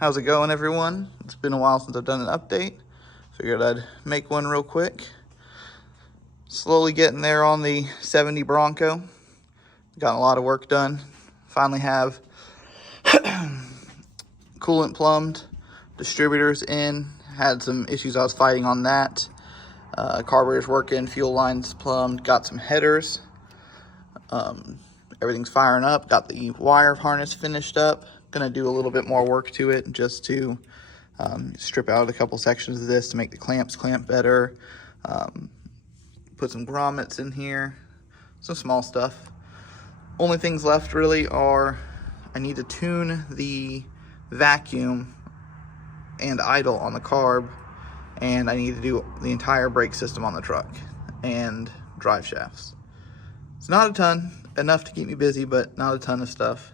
How's it going, everyone? It's been a while since I've done an update. Figured I'd make one real quick. Slowly getting there on the 70 Bronco. Got a lot of work done. Finally have coolant plumbed, distributors in. Had some issues I was fighting on that. Carburetor's working, fuel lines plumbed, got some headers. Everything's firing up. Got the wire harness finished up. Gonna do a little bit more work to it just to strip out a couple sections of this to make the clamps clamp better. Put some grommets in here, some small stuff. Only things left really are I need to tune the vacuum and idle on the carb, and I need to do the entire brake system on the truck and drive shafts. It's not a ton, enough to keep me busy, but not a ton of stuff.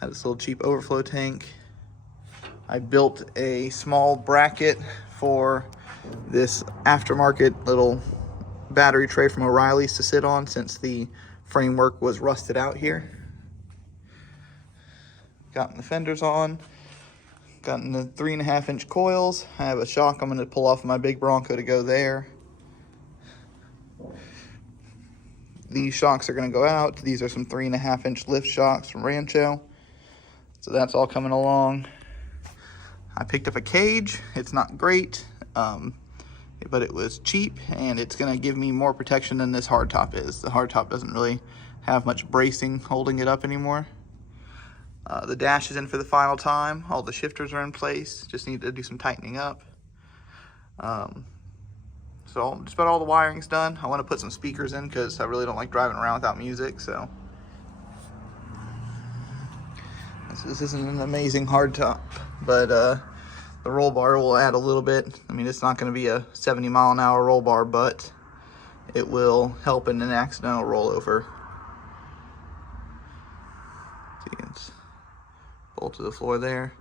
Had this little cheap overflow tank. I built a small bracket for this aftermarket little battery tray from O'Reilly's to sit on since the framework was rusted out here. Gotten the fenders on. Gotten the 3.5-inch coils. I have a shock I'm going to pull off my big Bronco to go there. These shocks are going to go out. These are some 3.5-inch lift shocks from Rancho. So that's all coming along. I picked up a cage. It's not great, but it was cheap, and it's going to give me more protection than this hardtop is. The hardtop doesn't really have much bracing holding it up anymore. The dash is in for the final time. All the shifters are in place. Just need to do some tightening up. So just about all the wiring's done. I want to put some speakers in because I really don't like driving around without music. So this isn't an amazing hardtop, but the roll bar will add a little bit. I mean, it's not going to be a 70-mile-an-hour roll bar, but it will help in an accidental rollover. See, it's bolt to the floor there.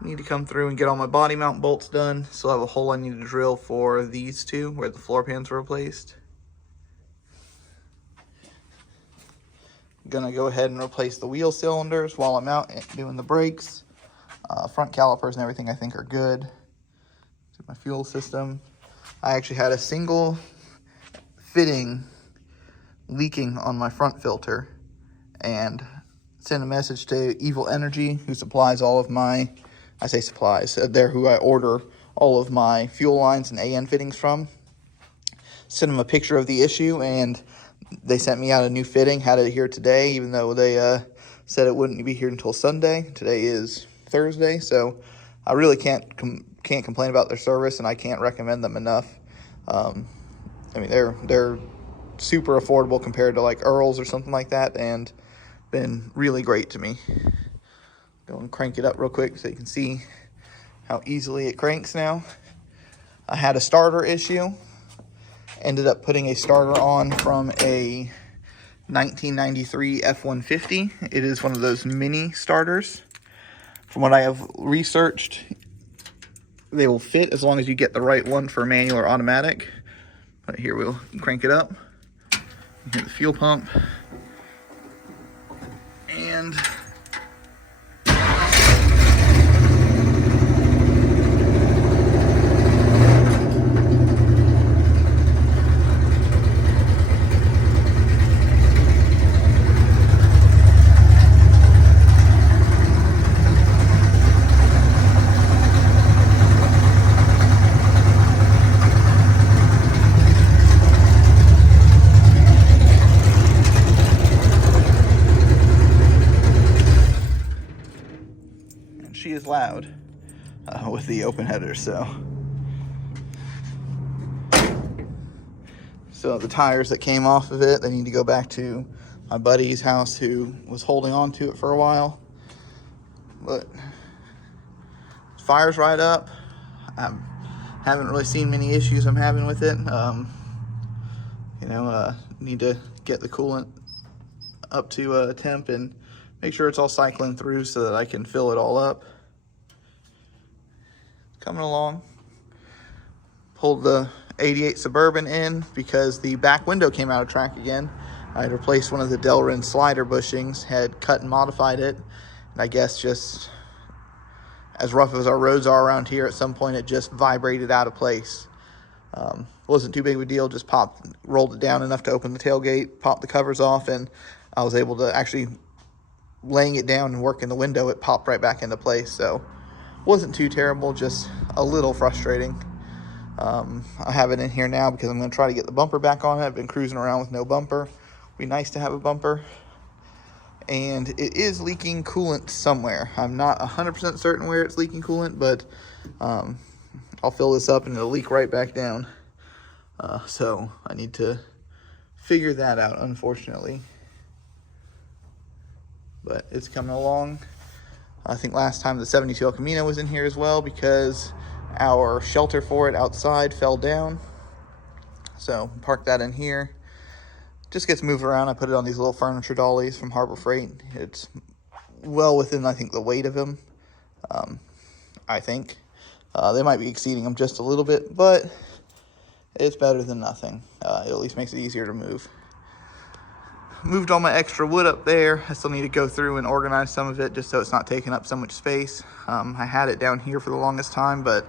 Need to come through and get all my body mount bolts done. Still have a hole I need to drill for these two where the floor pans were replaced. Gonna go ahead and replace the wheel cylinders while I'm out doing the brakes. Front calipers and everything I think are good. My fuel system. I actually had a single fitting leaking on my front filter, and sent a message to Evil Energy, who supplies all of my, I say supplies, they're who I order all of my fuel lines and AN fittings from. Sent them a picture of the issue, and they sent me out a new fitting. Had it here today, even though they said it wouldn't be here until Sunday. Today is Thursday, so I really can't complain about their service, and I can't recommend them enough. I mean, they're super affordable compared to like Earl's or something like that, and been really great to me. Go and crank it up real quick so you can see how easily it cranks now. I had a starter issue. Ended up putting a starter on from a 1993 F-150. It is one of those mini starters. From what I have researched, they will fit as long as you get the right one for manual or automatic. But here we'll crank it up. Hit the fuel pump. And she is loud with the open header. So the tires that came off of it, they need to go back to my buddy's house who was holding on to it for a while. But fires right up. I haven't really seen many issues I'm having with it. Need to get the coolant up to temp and make sure it's all cycling through so that I can fill it all up. Coming along. Pulled the 88 Suburban in because the back window came out of track again. I had replaced one of the Delrin slider bushings, had cut and modified it, and I guess just as rough as our roads are around here, at some point it just vibrated out of place. Wasn't too big of a deal, just rolled it down enough to open the tailgate, popped the covers off, and I was able to actually, laying it down and working the window, it popped right back into place. So wasn't too terrible, just a little frustrating. I have it in here now because I'm going to try to get the bumper back on it. I've been cruising around with no bumper. Be nice to have a bumper. And it is leaking coolant somewhere. I'm not 100% certain where it's leaking coolant, but I'll fill this up and it'll leak right back down. So I need to figure that out, unfortunately. But it's coming along. I think last time the 72 El Camino was in here as well, because our shelter for it outside fell down. So park that in here. Just gets moved around. I put it on these little furniture dollies from Harbor Freight. It's well within, I think, the weight of them. I think they might be exceeding them just a little bit, but it's better than nothing. It at least makes it easier to move. Moved all my extra wood up there. I still need to go through and organize some of it just so it's not taking up so much space. I had it down here for the longest time, but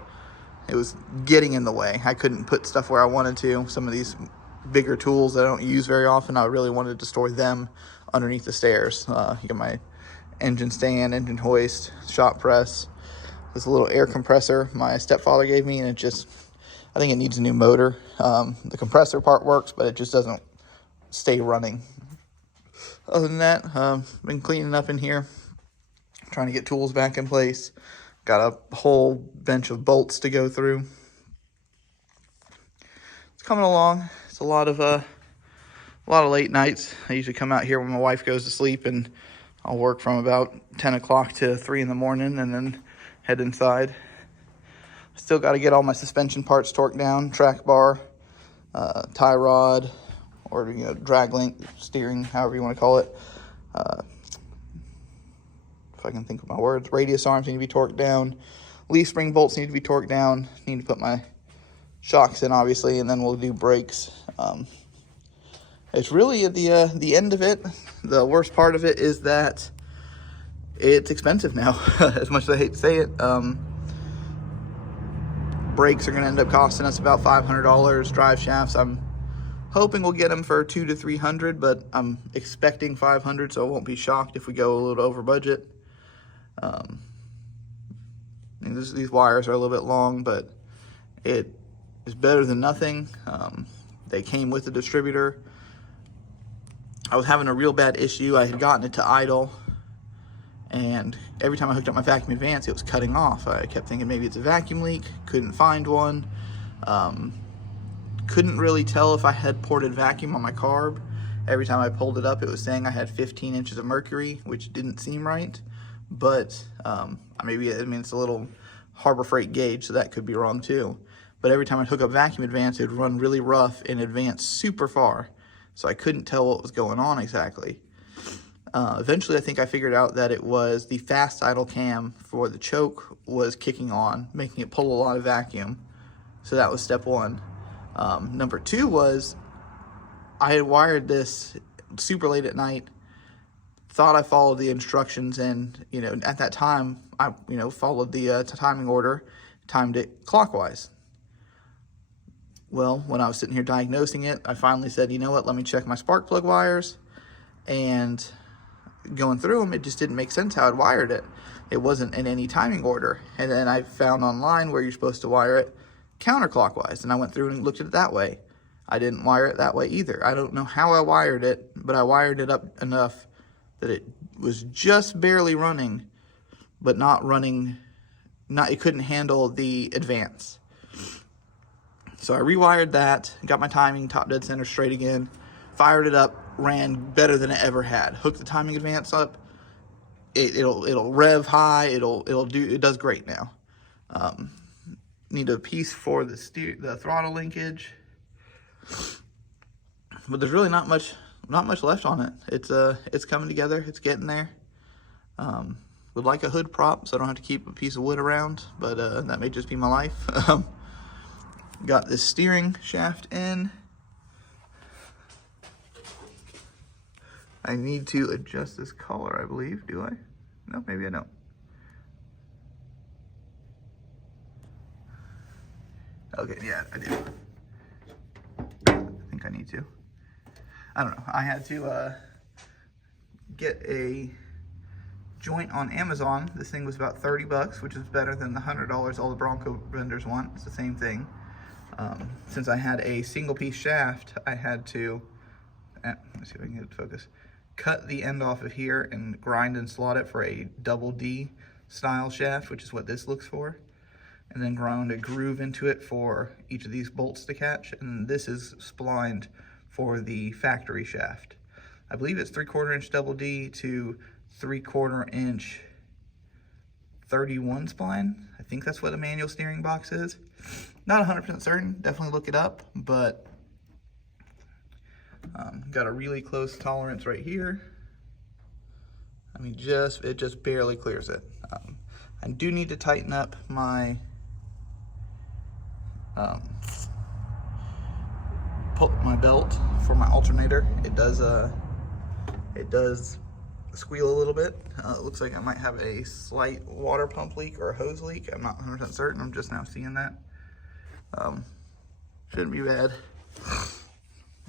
it was getting in the way. I couldn't put stuff where I wanted to. Some of these bigger tools that I don't use very often, I really wanted to store them underneath the stairs. You got my engine stand, engine hoist, shop press, this little air compressor my stepfather gave me, and I think it needs a new motor. The compressor part works, but it just doesn't stay running. Other than that, been cleaning up in here, trying to get tools back in place. Got a whole bench of bolts to go through. It's coming along. It's a lot of late nights. I usually come out here when my wife goes to sleep, and I'll work from about 10 o'clock to 3 in the morning and then head inside. Still got to get all my suspension parts torqued down, track bar, tie rod, or drag link, steering, however you want to call it. If I can think of my words, radius arms need to be torqued down, leaf spring bolts need to be torqued down, need to put my shocks in, obviously, and then we'll do brakes. It's really at the end of it. The worst part of it is that it's expensive now. As much as I hate to say it, brakes are going to end up costing us about $500. Drive shafts, I'm hoping we'll get them for $200 to $300, but I'm expecting $500, so I won't be shocked if we go a little over budget. These wires are a little bit long, but it is better than nothing. They came with the distributor. I was having a real bad issue. I had gotten it to idle, and every time I hooked up my vacuum advance, it was cutting off. I kept thinking maybe it's a vacuum leak, couldn't find one. Couldn't really tell if I had ported vacuum on my carb. Every time I pulled it up, it was saying I had 15 inches of mercury, which didn't seem right. But it's a little Harbor Freight gauge, so that could be wrong too. But every time I'd hook up vacuum advance, it would run really rough and advance super far. So I couldn't tell what was going on exactly. Eventually, I think I figured out that it was the fast idle cam for the choke was kicking on, making it pull a lot of vacuum. So that was step one. Number two was I had wired this super late at night, thought I followed the instructions, and at that time I followed the timing order, timed it clockwise. Well, when I was sitting here diagnosing it, I finally said, you know what, let me check my spark plug wires. And going through them, it just didn't make sense how I'd wired it. It wasn't in any timing order. And then I found online where you're supposed to wire it counterclockwise, and I went through and looked at it that way. I didn't wire it that way either. I don't know how I wired it, but I wired it up enough that it was just barely running, but not running, it couldn't handle the advance. So I rewired that, got my timing top dead center straight again, fired it up, ran better than it ever had. Hooked the timing advance up, it'll rev high, it does great now. Need a piece for the throttle linkage, but there's really not much left on it. It's coming together, it's getting there. Would like a hood prop so I don't have to keep a piece of wood around, but that may just be my life. Got this steering shaft in. I need to adjust this color, I believe. Do I? No, maybe I don't. Okay, yeah, I do. I think I need to. I don't know. I had to get a joint on Amazon. This thing was about 30 bucks, which is better than the $100 all the Bronco vendors want. It's the same thing. Since I had a single piece shaft, I had to, let's see if I can get it to focus, cut the end off of here and grind and slot it for a double D style shaft, which is what this looks for. And then ground a groove into it for each of these bolts to catch. And this is splined for the factory shaft. I believe it's 3/4 inch double D to 3/4 inch 31 spline. I think that's what a manual steering box is. Not 100% certain, definitely look it up, but got a really close tolerance right here. I mean, it just barely clears it. I do need to tighten up my my belt for my alternator. It does squeal a little bit. It looks like I might have a slight water pump leak or a hose leak. I'm not 100% certain. I'm just now seeing that. Shouldn't be bad.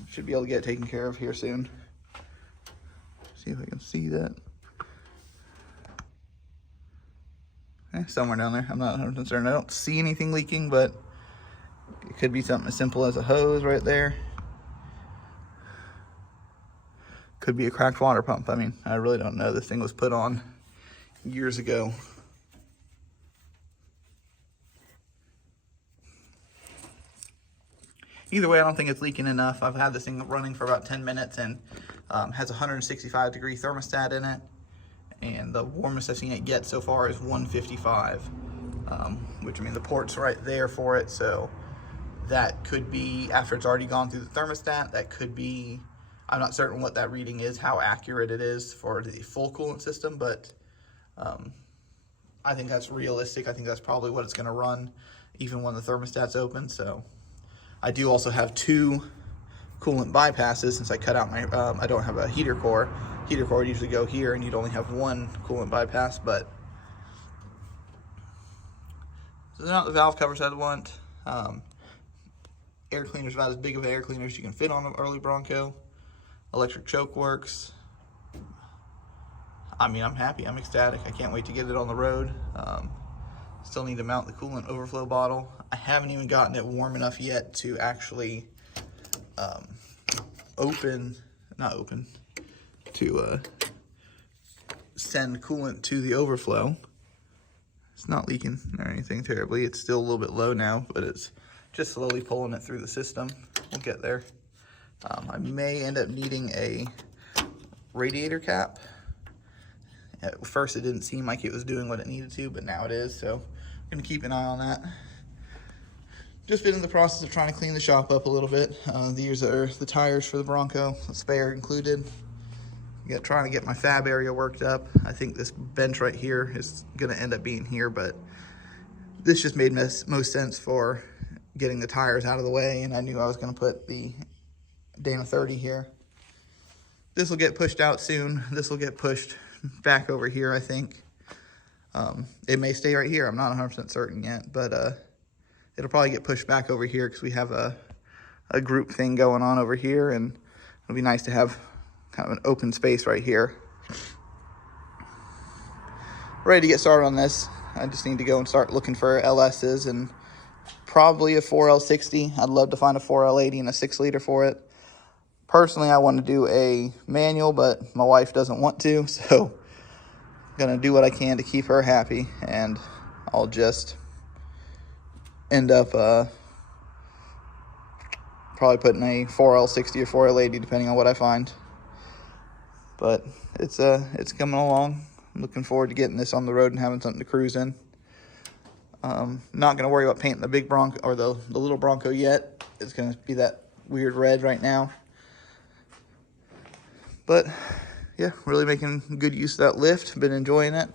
Should be able to get it taken care of here soon. See if I can see that. Somewhere down there. I'm not 100% certain. I don't see anything leaking, but it could be something as simple as a hose right there. Could be a cracked water pump. I mean, I really don't know. This thing was put on years ago. Either way, I don't think it's leaking enough. I've had this thing running for about 10 minutes and has a 165-degree thermostat in it. And the warmest I've seen it get so far is 155, which, I mean, the port's right there for it. So that could be, after it's already gone through the thermostat, that could be, I'm not certain what that reading is, how accurate it is for the full coolant system, but I think that's realistic. I think that's probably what it's gonna run even when the thermostat's open. So I do also have 2 coolant bypasses since I cut out my, I don't have a heater core. Heater core would usually go here and you'd only have 1 coolant bypass, but so they're not the valve covers I'd want. Air cleaner's about as big of an air cleaner as you can fit on an early Bronco. Electric choke works. I mean, I'm happy, I'm ecstatic. I can't wait to get it on the road. Still need to mount the coolant overflow bottle. I haven't even gotten it warm enough yet to actually send coolant to the overflow. It's not leaking or anything terribly. It's still a little bit low now, but it's just slowly pulling it through the system. We'll get there. I may end up needing a radiator cap. At first, it didn't seem like it was doing what it needed to, but now it is, so I'm gonna keep an eye on that. Just been in the process of trying to clean the shop up a little bit. These are the tires for the Bronco, the spare included. Trying to get my fab area worked up. I think this bench right here is gonna end up being here, but this just made most sense for getting the tires out of the way, and I knew I was gonna put the Dana 30 here. This will get pushed out soon. This will get pushed back over here, I think. It may stay right here. I'm not 100% certain yet, but it'll probably get pushed back over here because we have a group thing going on over here, and it'll be nice to have kind of an open space right here. Ready to get started on this. I just need to go and start looking for LSs and probably a 4L60. I'd love to find a 4L80 and a 6-liter for it. Personally, I want to do a manual, but my wife doesn't want to, so I'm gonna do what I can to keep her happy, and I'll just end up probably putting a 4L60 or 4L80 depending on what I find. But it's coming along. I'm looking forward to getting this on the road and having something to cruise in. Not gonna worry about painting the big Bronco or the little Bronco yet. It's gonna be that weird red right now. But yeah, really making good use of that lift. Been enjoying it.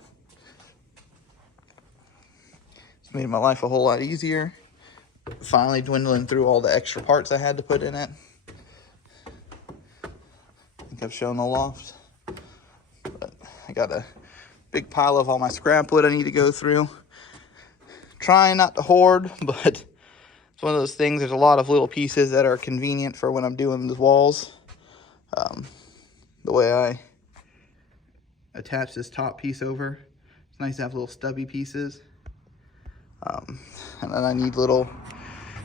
It's made my life a whole lot easier. Finally dwindling through all the extra parts I had to put in it. I think I've shown the loft. But I got a big pile of all my scrap wood I need to go through. Trying not to hoard, but It's one of those things, there's a lot of little pieces that are convenient for when I'm doing the walls. The way I attach this top piece over, it's nice to have little stubby pieces. And then I need little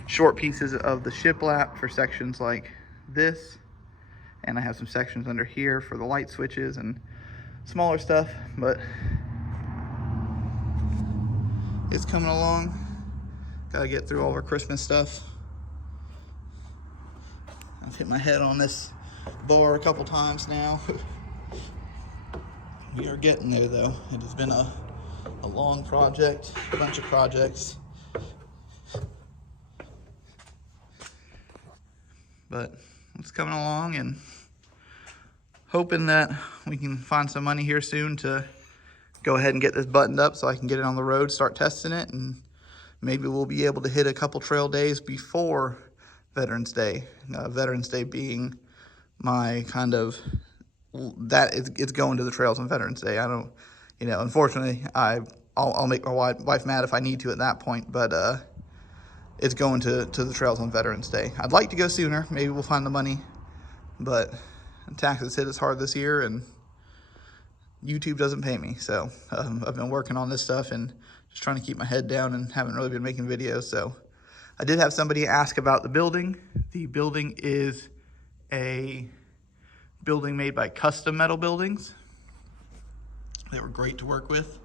short pieces of the shiplap for sections like this. And I have some sections under here for the light switches and smaller stuff, but it's coming along. Gotta get through all of our Christmas stuff. I've hit my head on this bar a couple times now. We are getting there though. It has been a long project, a bunch of projects. But it's coming along, and hoping that we can find some money here soon to go ahead and get this buttoned up so I can get it on the road, start testing it, and maybe we'll be able to hit a couple trail days before Veterans Day. Veterans Day being my kind of, it's going to the trails on Veterans Day. I don't, unfortunately, I'll make my wife mad if I need to at that point, but it's going to the trails on Veterans Day. I'd like to go sooner. Maybe we'll find the money, but taxes hit us hard this year, and YouTube doesn't pay me. So I've been working on this stuff and just trying to keep my head down, and haven't really been making videos. So I did have somebody ask about the building. The building is a building made by Custom Metal Buildings. They were great to work with.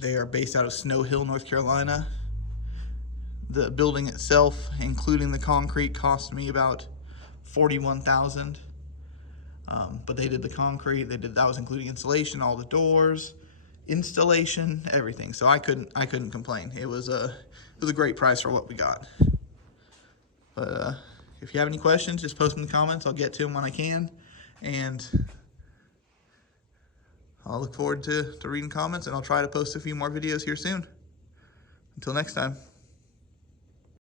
They are based out of Snow Hill, North Carolina. The building itself, including the concrete, cost me about $41,000. But they did the concrete. That was including insulation, all the doors, installation, everything. So I couldn't complain. It was a great price for what we got. But if you have any questions, just post them in the comments. I'll get to them when I can, and I'll look forward to reading comments, and I'll try to post a few more videos here soon. Until next time.